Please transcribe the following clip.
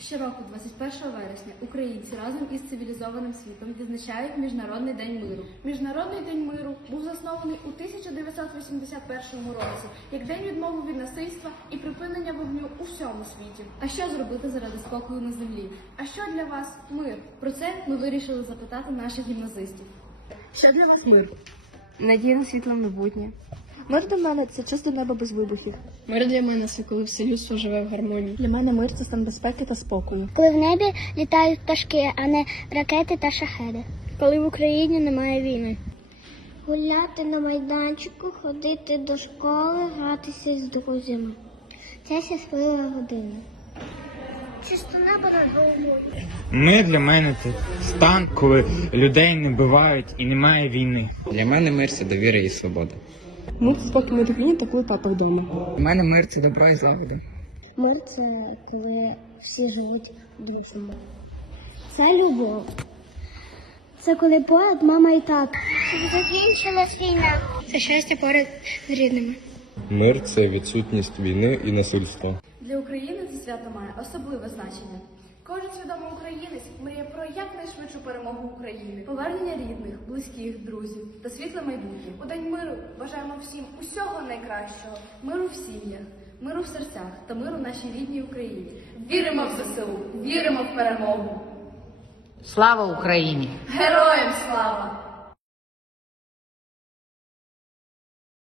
Щороку, 21 вересня, українці разом із цивілізованим світом відзначають Міжнародний день миру. Міжнародний день миру був заснований у 1981 році як день відмови від насильства і припинення вогню у всьому світі. А що зробити заради спокою на землі? А що для вас мир? Про це ми вирішили запитати наших гімназистів. Що для вас мир? Надія на світле майбутнє. Мир для мене це чисте небо без вибухів. Мир для мене це коли все людство живе в гармонії. Для мене мир це стан безпеки та спокою. Коли в небі літають пташки, а не ракети та шахеди. Коли в Україні немає війни. Гуляти на майданчику, ходити до школи, гратися з друзями. Це щаслива година. Чисто небо над головою. Мир для мене це стан, коли людей не бивають і немає війни. Для мене мир це довіра і свобода. Мир це спокій на дитині та коли папа вдома. Для мене мир це добро і злагода. Мир це коли всі живуть дружно. Це любов. Це коли поряд мама і тато. Щоб закінчилась війна. Це щастя поряд з рідними. Мир це відсутність війни і насильства. Для України це свято має особливе значення. Кожен свідомий українець якнайшвидшу перемогу України, повернення рідних, близьких, друзів та світле майбутнє. У день миру бажаємо всім усього найкращого, миру в сім'ях, миру в серцях та миру нашій рідній Україні. Віримо в ЗСУ, віримо в перемогу. Слава Україні! Героям слава!